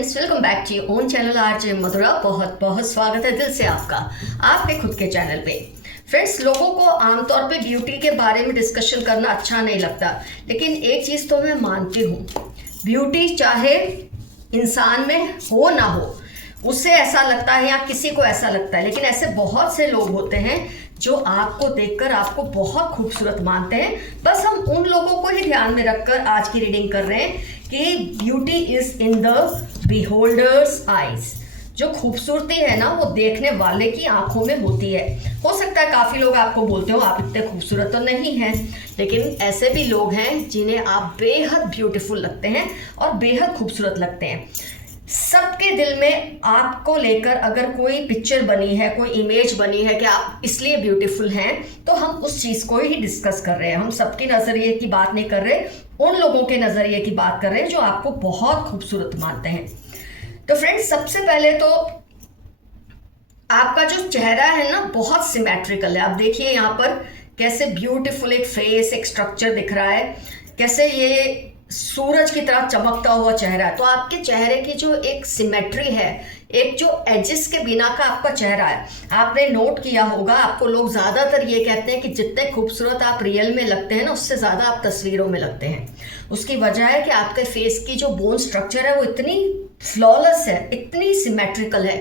Friends, welcome back to your own channel RJ Madhura. बहुत बहुत स्वागत है दिल से आपका आपके खुद के चैनल पे। फ्रेंड्स, लोगों को आमतौर पे ब्यूटी के बारे में डिस्कशन करना अच्छा नहीं लगता, लेकिन एक चीज़ तो मैं मानती हूँ, ब्यूटी चाहे इंसान में हो ना हो, उससे ऐसा लगता है या किसी को ऐसा लगता है, लेकिन ऐसे बहुत से लोग होते हैं जो आपको देखकर आपको बहुत खूबसूरत मानते हैं। बस हम उन लोगों को ही ध्यान में रखकर आज की रीडिंग कर रहे हैं कि beauty is in the beholder's eyes. जो खूबसूरती है ना, वो देखने वाले की आंखों में होती है। हो सकता है काफ़ी लोग आपको बोलते हो आप इतने खूबसूरत तो नहीं हैं, लेकिन ऐसे भी लोग हैं जिन्हें आप बेहद ब्यूटीफुल लगते हैं और बेहद खूबसूरत लगते हैं। सबके दिल में आपको लेकर अगर कोई पिक्चर बनी है, कोई इमेज बनी है कि आप इसलिए ब्यूटीफुल हैं, तो हम उस चीज़ को ही डिस्कस कर रहे हैं। हम सबके नज़रिए की बात नहीं कर रहे, उन लोगों के नज़रिए की बात कर रहे हैं जो आपको बहुत खूबसूरत मानते हैं। तो फ्रेंड्स, सबसे पहले तो आपका जो चेहरा है ना, बहुत सिमेट्रिकल है। आप देखिए यहाँ पर कैसे ब्यूटीफुल एक फेस, एक स्ट्रक्चर दिख रहा है, कैसे ये सूरज की तरह चमकता हुआ चेहरा है। तो आपके चेहरे की जो एक सिमेट्री है, एक जो एजिस के बिना का आपका चेहरा है, आपने नोट किया होगा, आपको लोग ज़्यादातर ये कहते हैं कि जितने खूबसूरत आप रियल में लगते हैं ना, उससे ज़्यादा आप तस्वीरों में लगते हैं। उसकी वजह है कि आपके फेस की जो बोन स्ट्रक्चर है वो इतनी फ्लॉलेस है, इतनी सिमेट्रिकल है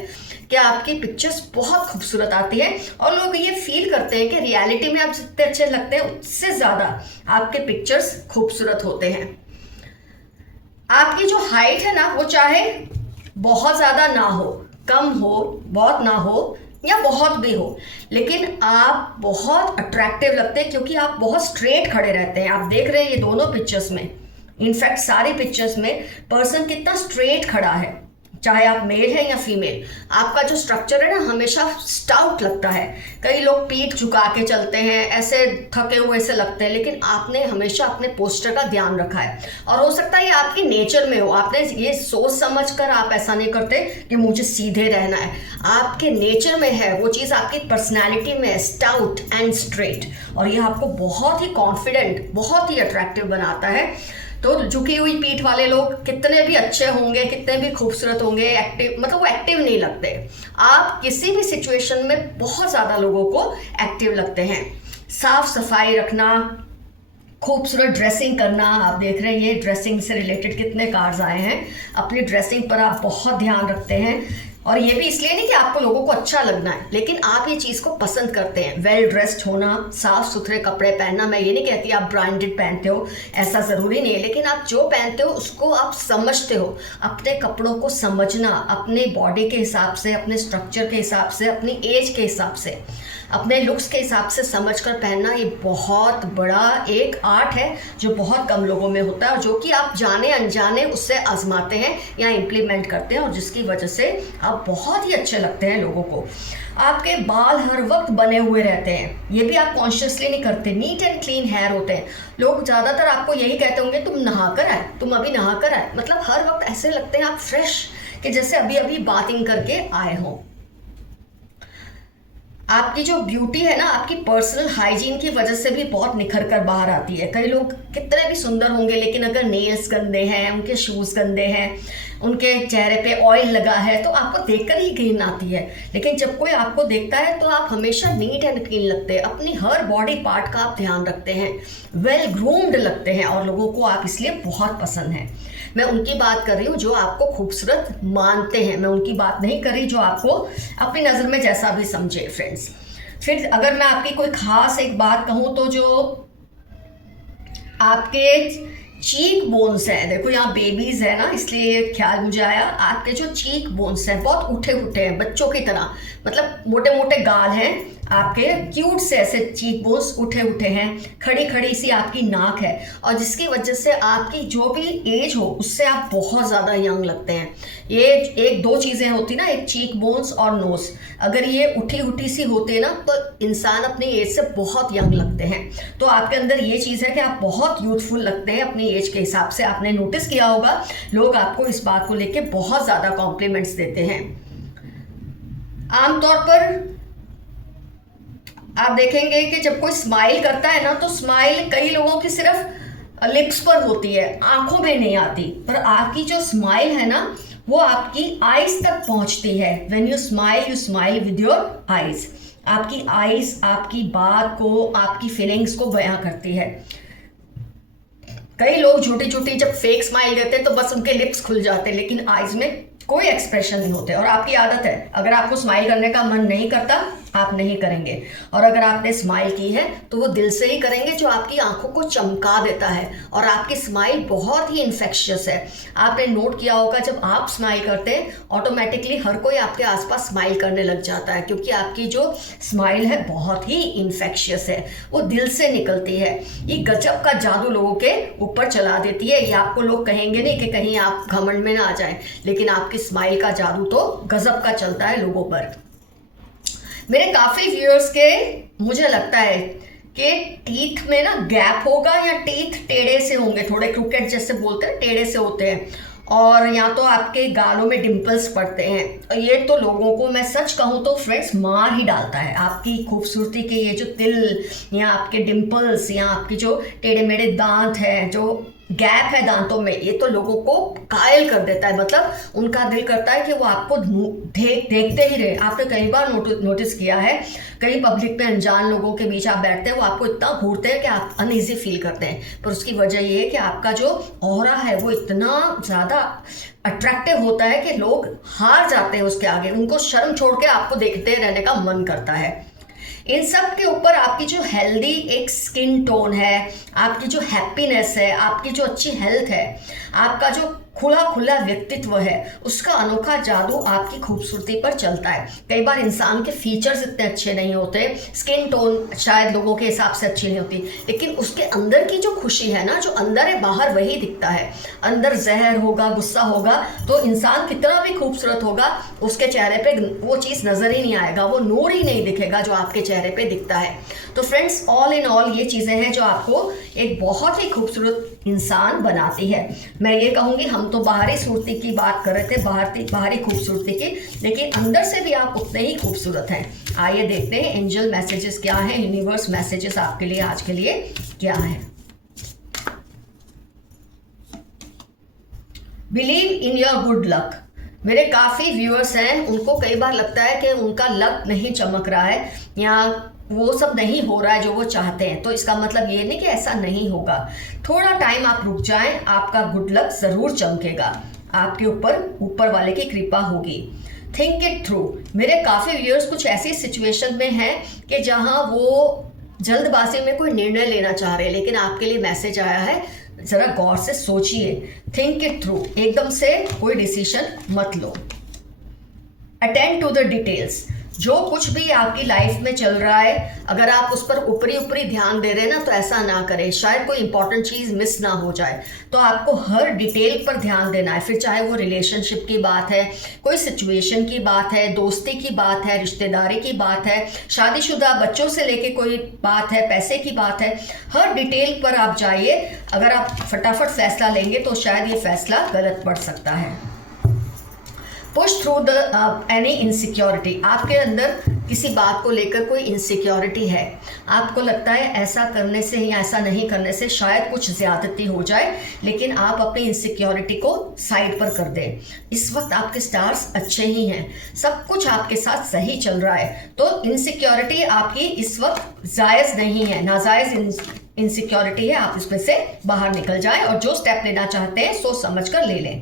कि आपकी पिक्चर्स बहुत खूबसूरत आती है और लोग ये फील करते हैं कि रियलिटी में आप जितने अच्छे लगते हैं उससे ज़्यादा आपके पिक्चर्स खूबसूरत होते हैं। आपकी जो हाइट है ना, वो चाहे बहुत ज़्यादा ना हो, कम हो, बहुत ना हो या बहुत भी हो, लेकिन आप बहुत अट्रैक्टिव लगते हैं क्योंकि आप बहुत स्ट्रेट खड़े रहते हैं। आप देख रहे हैं ये दोनों पिक्चर्स में, इनफैक्ट सारी पिक्चर्स में पर्सन कितना स्ट्रेट खड़ा है, चाहे आप मेल हैं या फीमेल। आपका जो स्ट्रक्चर है ना, हमेशा स्टाउट लगता है। कई लोग पीठ झुका के चलते हैं, ऐसे थके हुए से लगते हैं, लेकिन आपने हमेशा अपने पोस्चर का ध्यान रखा है। और हो सकता है ये आपके नेचर में हो, आपने ये सोच समझ कर आप ऐसा नहीं करते कि मुझे सीधे रहना है। आपके नेचर में है वो चीज़, आपकी पर्सनैलिटी में है, स्टाउट एंड स्ट्रेट, और ये आपको बहुत ही कॉन्फिडेंट, बहुत ही अट्रैक्टिव बनाता है। तो झुकी हुई पीठ वाले लोग कितने भी अच्छे होंगे, कितने भी खूबसूरत होंगे, एक्टिव मतलब वो एक्टिव नहीं लगते। आप किसी भी सिचुएशन में बहुत ज़्यादा लोगों को एक्टिव लगते हैं। साफ सफाई रखना, खूबसूरत ड्रेसिंग करना, आप देख रहे हैं ये ड्रेसिंग से रिलेटेड कितने कार्ड्स आए हैं। अपनी ड्रेसिंग पर आप बहुत ध्यान रखते हैं, और ये भी इसलिए नहीं कि आपको लोगों को अच्छा लगना है, लेकिन आप ये चीज़ को पसंद करते हैं। वेल ड्रेस्ड होना, साफ सुथरे कपड़े पहनना। मैं ये नहीं कहती आप ब्रांडेड पहनते हो, ऐसा ज़रूरी नहीं है, लेकिन आप जो पहनते हो उसको आप समझते हो। अपने कपड़ों को समझना, अपने बॉडी के हिसाब से, अपने स्ट्रक्चर के हिसाब से, अपनी एज के हिसाब से, अपने लुक्स के हिसाब से समझ कर पहनना, ये बहुत बड़ा एक आर्ट है जो बहुत कम लोगों में होता है, और जो कि आप जाने अनजाने उससे आजमाते हैं या इम्प्लीमेंट करते हैं, और जिसकी वजह से आप बहुत ही अच्छे लगते हैं लोगों को। आपके बाल हर वक्त बने हुए रहते हैं, ये भी आप कॉन्शियसली नहीं करते। नीट एंड क्लीन हेयर होते हैं। लोग ज़्यादातर आपको यही कहते होंगे, तुम नहा कर आए, तुम अभी नहा कर आए, मतलब हर वक्त ऐसे लगते हैं आप फ्रेश, कि जैसे अभी अभी बाथिंग करके आए हों। आपकी जो ब्यूटी है ना, आपकी पर्सनल हाइजीन की वजह से भी बहुत निखर कर बाहर आती है। कई लोग कितने भी सुंदर होंगे, लेकिन अगर नेल्स गंदे हैं, उनके शूज़ गंदे हैं, उनके चेहरे पे ऑयल लगा है, तो आपको देखकर ही घिन आती है। लेकिन जब कोई आपको देखता है तो आप हमेशा नीट एंड क्लीन लगते हैं, अपनी हर बॉडी पार्ट का आप ध्यान रखते हैं, वेल ग्रूम्ड लगते हैं, और लोगों को आप इसलिए बहुत पसंद हैं। मैं उनकी बात कर रही हूँ जो आपको खूबसूरत मानते हैं, मैं उनकी बात नहीं कर रही जो आपको अपनी नज़र में जैसा भी समझे। फ्रेंड्स, फिर अगर मैं आपकी कोई ख़ास एक बात कहूँ, तो जो आपके चीक बोन्स हैं, देखो यहाँ बेबीज़ है ना, इसलिए ख्याल मुझे आया, आपके जो चीक बोन्स हैं बहुत उठे उठे हैं, बच्चों की तरह, मतलब मोटे मोटे गाल हैं आपके, क्यूट से ऐसे चीक बोन्स उठे उठे हैं, खड़ी खड़ी सी आपकी नाक है, और जिसकी वजह से आपकी जो भी एज हो उससे आप बहुत ज़्यादा यंग लगते हैं। ये एक दो चीज़ें होती ना, एक चीक बोन्स और नोज़, अगर ये उठी उठी सी होती है ना, तो इंसान अपनी एज से बहुत यंग लगते हैं। तो आपके अंदर ये चीज़ है कि आप बहुत यूथफुल लगते हैं अपनी एज के हिसाब से। आपने नोटिस किया होगा, लोग आपको इस बात को लेके बहुत ज़्यादा कॉम्प्लीमेंट्स देते हैं। आमतौर पर आप देखेंगे कि जब कोई स्माइल करता है ना, तो स्माइल कई लोगों की सिर्फ लिप्स पर होती है, आंखों में नहीं आती, पर आपकी जो स्माइल है ना, वो आपकी आईज तक पहुंचती है। When you smile with your eyes. आपकी आईज आपकी बात को, आपकी फीलिंग्स को बयां करती है। कई लोग झूठी झूठी जब फेक स्माइल देते हैं तो बस उनके लिप्स खुल जाते हैं, लेकिन आईज में कोई एक्सप्रेशन नहीं होते। और आपकी आदत है, अगर आपको स्माइल करने का मन नहीं करता आप नहीं करेंगे, और अगर आपने स्माइल की है तो वो दिल से ही करेंगे, जो आपकी आंखों को चमका देता है। और आपकी स्माइल बहुत ही इन्फेक्शियस है। आपने नोट किया होगा जब आप स्माइल करते हैं ऑटोमेटिकली हर कोई आपके आसपास स्माइल करने लग जाता है, क्योंकि आपकी जो स्माइल है बहुत ही इन्फेक्शियस है, वो दिल से निकलती है। ये गजब का जादू लोगों के ऊपर चला देती है। ये आपको लोग कहेंगे नहीं कि कहीं आप घमंड में ना आ जाएं, लेकिन आपकी स्माइल का जादू तो गजब का चलता है लोगों पर। मेरे काफ़ी व्यूअर्स के मुझे लगता है कि टीथ में ना गैप होगा, या टीथ टेढ़े से होंगे, थोड़े क्रिकेट जैसे बोलते हैं, टेढ़े से होते हैं, और या तो आपके गालों में डिम्पल्स पड़ते हैं। और ये तो लोगों को मैं सच कहूँ तो फ्रेंड्स मार ही डालता है। आपकी खूबसूरती के ये जो तिल या आपके डिम्पल्स या आपकी जो टेढ़े मेढ़े दांत हैं, जो गैप है दांतों में, ये तो लोगों को घायल कर देता है। मतलब उनका दिल करता है कि वो आपको देखते ही रहे। आपने कई बार नोटिस किया है, कई पब्लिक में अनजान लोगों के बीच आप बैठते हैं, वो आपको इतना घूरते हैं कि आप अनईजी फील करते हैं। पर उसकी वजह ये है कि आपका जो ऑरा है वो इतना ज़्यादा अट्रैक्टिव होता है कि लोग हार जाते हैं उसके आगे। उनको शर्म छोड़ के आपको देखते रहने का मन करता है। इन सब के ऊपर आपकी जो हेल्दी एक स्किन टोन है, आपकी जो हैप्पीनेस है, आपकी जो अच्छी हेल्थ है, आपका जो खुला खुला व्यक्तित्व है, उसका अनोखा जादू आपकी खूबसूरती पर चलता है। कई बार इंसान के फीचर्स इतने अच्छे नहीं होते, स्किन टोन शायद लोगों के हिसाब से अच्छी नहीं होती, लेकिन उसके अंदर की जो खुशी है ना, जो अंदर है बाहर वही दिखता है। अंदर जहर होगा, गुस्सा होगा, तो इंसान कितना भी खूबसूरत होगा उसके चेहरे पे वो चीज़ नज़र ही नहीं आएगा, वो नूर ही नहीं दिखेगा जो आपके चेहरे पे दिखता है। तो फ्रेंड्स, ऑल इन ऑल ये चीज़ें हैं जो आपको एक बहुत ही खूबसूरत इंसान बनाती है। मैं ये कहूँगी, हम तो बाहरी सूरती की बात कर रहे थे, बाहरी खूबसूरती की, लेकिन अंदर से भी आप उतने ही खूबसूरत हैं। आइए देखते हैं एंजल मैसेजेस क्या है, यूनिवर्स मैसेजेस आपके लिए आज के लिए क्या है। Believe in your good luck. मेरे काफ़ी व्यूअर्स हैं, उनको कई बार लगता है कि उनका लक नहीं चमक रहा है या वो सब नहीं हो रहा है जो वो चाहते हैं। तो इसका मतलब ये नहीं कि ऐसा नहीं होगा, थोड़ा टाइम आप रुक जाएं, आपका गुड लक ज़रूर चमकेगा, आपके ऊपर वाले की कृपा होगी। Think it through. मेरे काफ़ी व्यूअर्स कुछ ऐसी सिचुएशन में हैं कि जहां वो जल्दबाजी में कोई निर्णय लेना चाह रहे हैं, लेकिन आपके लिए मैसेज आया है, ज़रा गौर से सोचिए, थिंक इट थ्रू, एकदम से कोई डिसीजन मत लो। Attend to the details. जो कुछ भी आपकी लाइफ में चल रहा है, अगर आप उस पर ऊपरी ध्यान दे रहे हैं ना, तो ऐसा ना करें, शायद कोई इंपॉर्टेंट चीज़ मिस ना हो जाए। तो आपको हर डिटेल पर ध्यान देना है, फिर चाहे वो रिलेशनशिप की बात है, कोई सिचुएशन की बात है, दोस्ती की बात है, रिश्तेदारी की बात है, शादीशुदा बच्चों से लेके कोई बात है, पैसे की बात है, हर डिटेल पर आप जाइए। अगर आप फटाफट फैसला लेंगे तो शायद ये फैसला गलत पड़ सकता है। Push through the any insecurity. आपके अंदर किसी बात को लेकर कोई इनसिक्योरिटी है, आपको लगता है ऐसा करने से या ऐसा नहीं करने से शायद कुछ ज़्यादती हो जाए, लेकिन आप अपनी इनसिक्योरिटी को साइड पर कर दें। इस वक्त आपके स्टार्स अच्छे ही हैं, सब कुछ आपके साथ सही चल रहा है, तो इनसिक्योरिटी आपकी इस वक्त जायज़ नहीं है, नाजायज़ इनसिक्योरिटी है, आप इसमें से बाहर निकल जाएं और जो स्टेप लेना चाहते हैं सोच समझ कर ले लें।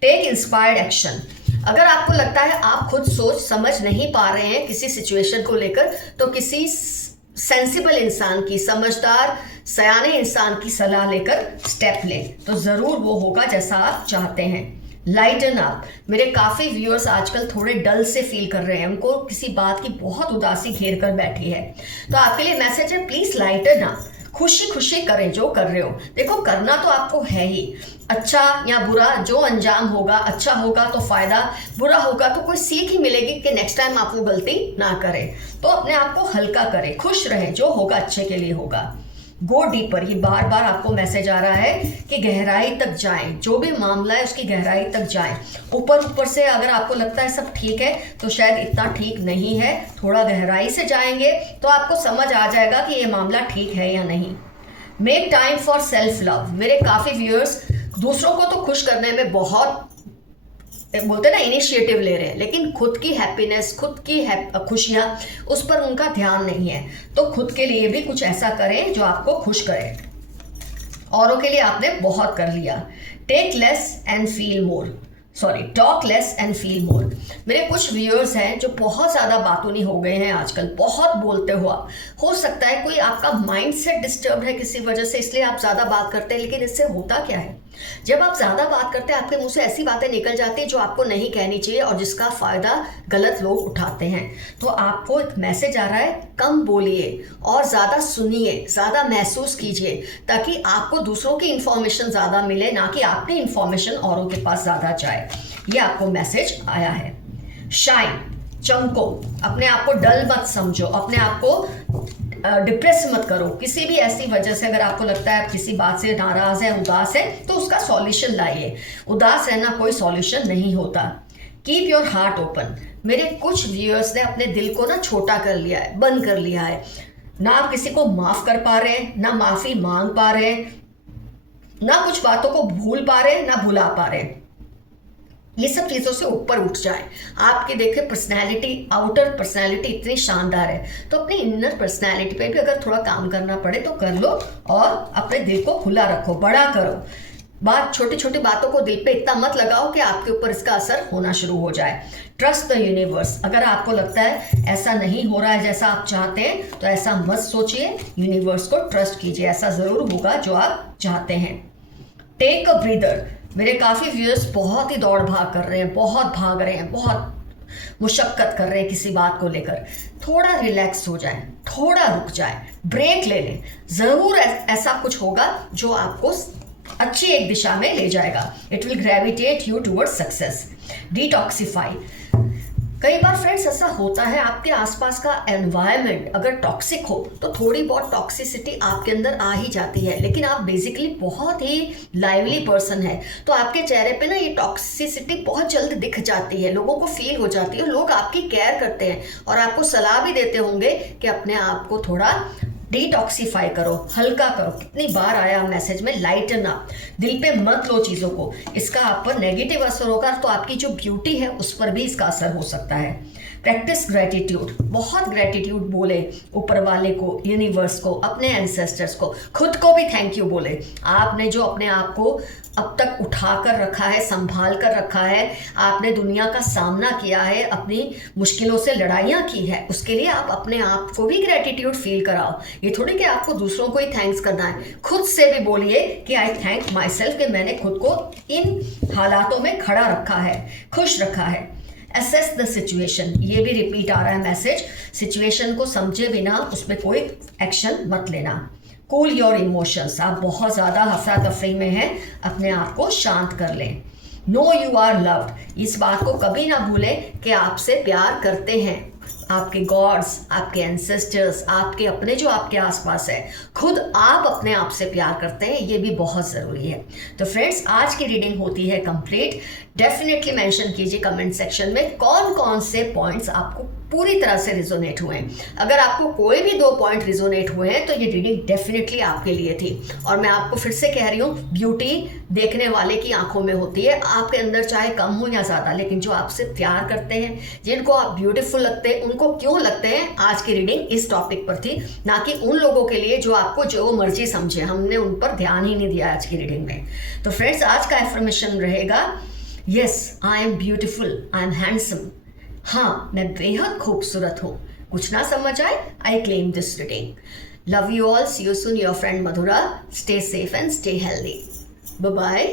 Take inspired action. अगर आपको लगता है आप खुद सोच समझ नहीं पा रहे हैं किसी सिचुएशन को लेकर, तो किसी सेंसिबल इंसान की, समझदार सयाने इंसान की सलाह लेकर स्टेप लें, तो ज़रूर वो होगा जैसा आप चाहते हैं। Lighten up. मेरे काफ़ी व्यूअर्स आजकल थोड़े डल से फील कर रहे हैं, उनको किसी बात की बहुत उदासी घेर कर बैठी है, तो आपके लिए मैसेज है, प्लीज़ लाइटन अप, खुशी खुशी करें जो कर रहे हो। देखो, करना तो आपको है ही, अच्छा या बुरा जो अंजाम होगा, अच्छा होगा तो फ़ायदा, बुरा होगा तो कोई सीख ही मिलेगी कि नेक्स्ट टाइम आप वो गलती ना करें। तो अपने आप को हल्का करें, खुश रहें, जो होगा अच्छे के लिए होगा। Go deeper. ये बार बार आपको मैसेज आ रहा है कि गहराई तक जाएं, जो भी मामला है उसकी गहराई तक जाएं। ऊपर से अगर आपको लगता है सब ठीक है, तो शायद इतना ठीक नहीं है, थोड़ा गहराई से जाएंगे तो आपको समझ आ जाएगा कि ये मामला ठीक है या नहीं। Make time for self love. मेरे काफ़ी व्यूअर्स दूसरों को तो खुश करने में बहुत बोलते हैं ना इनिशिएटिव ले रहे हैं, लेकिन खुद की हैप्पीनेस, खुद की खुशियाँ, उस पर उनका ध्यान नहीं है। तो खुद के लिए भी कुछ ऐसा करें जो आपको खुश करे। औरों के लिए आपने बहुत कर लिया। Take less and feel more, talk less and feel more. मेरे कुछ व्यूअर्स हैं जो बहुत ज़्यादा बातूनी हो गए हैं आजकल, बहुत बोलते हो सकता है कोई आपका माइंड सेट डिस्टर्ब है किसी वजह से, इसलिए आप ज़्यादा बात करते हैं। लेकिन इससे होता क्या है, जब आप ज़्यादा बात करते हैं आपके मुंह से ऐसी बातें निकल जाती हैं जो आपको नहीं कहनी चाहिए और जिसका फ़ायदा गलत लोग उठाते हैं। तो आपको एक मैसेज आ रहा है, कम बोलिए और ज़्यादा सुनिए, ज़्यादा महसूस कीजिए, ताकि आपको दूसरों की इंफॉर्मेशन ज़्यादा मिले, ना कि आपकी इंफॉर्मेशन औरों के पास ज़्यादा जाए। ये आपको मैसेज आया है। शाइन, चमको, अपने आप को डल मत समझो, अपने आप को डिप्रेस मत करो किसी भी ऐसी वजह से। अगर आपको लगता है आप किसी बात से नाराज है, उदास है, तो उसका सॉल्यूशन लाइए। उदास रहना कोई सॉल्यूशन नहीं होता। Keep your heart open. मेरे कुछ व्यूअर्स ने अपने दिल को ना छोटा कर लिया है, बंद कर लिया है, ना आप किसी को माफ कर पा रहे हैं, ना माफी मांग पा रहे हैं, ना कुछ बातों को भूल पा रहे हैं, ना भुला पा रहे हैं। ये सब चीज़ों से ऊपर उठ जाए। आपकी देखिए पर्सनैलिटी, आउटर पर्सनैलिटी इतनी शानदार है, तो अपनी इनर पर्सनैलिटी पे भी अगर थोड़ा काम करना पड़े तो कर लो और अपने दिल को खुला रखो, बड़ा करो। छोटी छोटी बातों को दिल पे इतना मत लगाओ कि आपके ऊपर इसका असर होना शुरू हो जाए। Trust the universe. अगर आपको लगता है ऐसा नहीं हो रहा है जैसा आप चाहते हैं, तो ऐसा मत सोचिए, यूनिवर्स को ट्रस्ट कीजिए, ऐसा ज़रूर होगा जो आप चाहते हैं। Take a breather. मेरे काफ़ी व्यूअर्स बहुत ही दौड़ भाग कर रहे हैं, बहुत भाग रहे हैं, बहुत मुशक्कत कर रहे हैं किसी बात को लेकर। थोड़ा रिलैक्स हो जाए, थोड़ा रुक जाए, ब्रेक ले लें। ज़रूर ऐसा कुछ होगा जो आपको अच्छी एक दिशा में ले जाएगा। It will gravitate you towards success. Detoxify. कई बार फ्रेंड्स ऐसा होता है, आपके आसपास का एनवायरनमेंट अगर टॉक्सिक हो तो थोड़ी बहुत टॉक्सिसिटी आपके अंदर आ ही जाती है। लेकिन आप बेसिकली बहुत ही लाइवली पर्सन है, तो आपके चेहरे पे ना ये टॉक्सिसिटी बहुत जल्द दिख जाती है, लोगों को फील हो जाती है, लोग आपकी केयर करते हैं और आपको सलाह भी देते होंगे कि अपने आप को थोड़ा डिटॉक्सिफाई करो, हल्का करो। कितनी बार आया मैसेज में, लाइटन अप। दिल पे मत लो चीज़ों को, इसका आप पर नेगेटिव असर होगा, तो आपकी जो ब्यूटी है उस पर भी इसका असर हो सकता है। Practice gratitude. बहुत ग्रेटिट्यूड बोले ऊपर वाले को, यूनिवर्स को, अपने एंसेस्टर्स को, खुद को भी थैंक यू बोले। आपने जो अपने आप को अब तक उठा कर रखा है, संभाल कर रखा है, आपने दुनिया का सामना किया है, अपनी मुश्किलों से लड़ाइयाँ की है, उसके लिए आप अपने आप को भी ग्रेटिट्यूड फील कराओ। ये थोड़ी कि आपको दूसरों को ही थैंक्स करना है, खुद से भी बोलिए कि आई थैंक माई सेल्फ, कि मैंने खुद को इन हालातों में खड़ा रखा है, खुश रखा है। Assess the situation. ये भी रिपीट आ रहा है मैसेज। सिचुएशन को समझे बिना उसमें कोई एक्शन मत लेना। Cool your emotions. आप बहुत ज़्यादा हफरा तफरी में हैं, अपने आप को शांत कर लें। Know you are loved. इस बात को कभी ना भूलें कि आपसे प्यार करते हैं आपके गॉड्स, आपके एंसेस्टर्स, आपके अपने जो आपके आसपास है, खुद आप अपने आप से प्यार करते हैं, ये भी बहुत ज़रूरी है। तो फ्रेंड्स, आज की रीडिंग होती है कंप्लीट। डेफिनेटली मेंशन कीजिए कमेंट सेक्शन में कौन कौन से पॉइंट्स आपको पूरी तरह से रिजोनेट हुए हैं। अगर आपको कोई भी 2 पॉइंट रिजोनेट हुए हैं तो ये रीडिंग डेफिनेटली आपके लिए थी। और मैं आपको फिर से कह रही हूँ, ब्यूटी देखने वाले की आंखों में होती है। आपके अंदर चाहे कम हो या ज़्यादा, लेकिन जो आपसे प्यार करते हैं, जिनको आप ब्यूटीफुल लगते हैं, उनको क्यों लगते हैं, आज की रीडिंग इस टॉपिक पर थी, ना कि उन लोगों के लिए जो आपको जो मर्जी समझे। हमने उन पर ध्यान ही नहीं दिया आज की रीडिंग में। तो फ्रेंड्स, आज का एफर्मेशन रहेगा, yes I am beautiful, I am handsome. हाँ, मैं बेहद खूबसूरत हूँ। कुछ ना समझ आए, I claim this reading. Love you all, see you soon, your friend Madhura. Stay safe and stay healthy. Bye bye.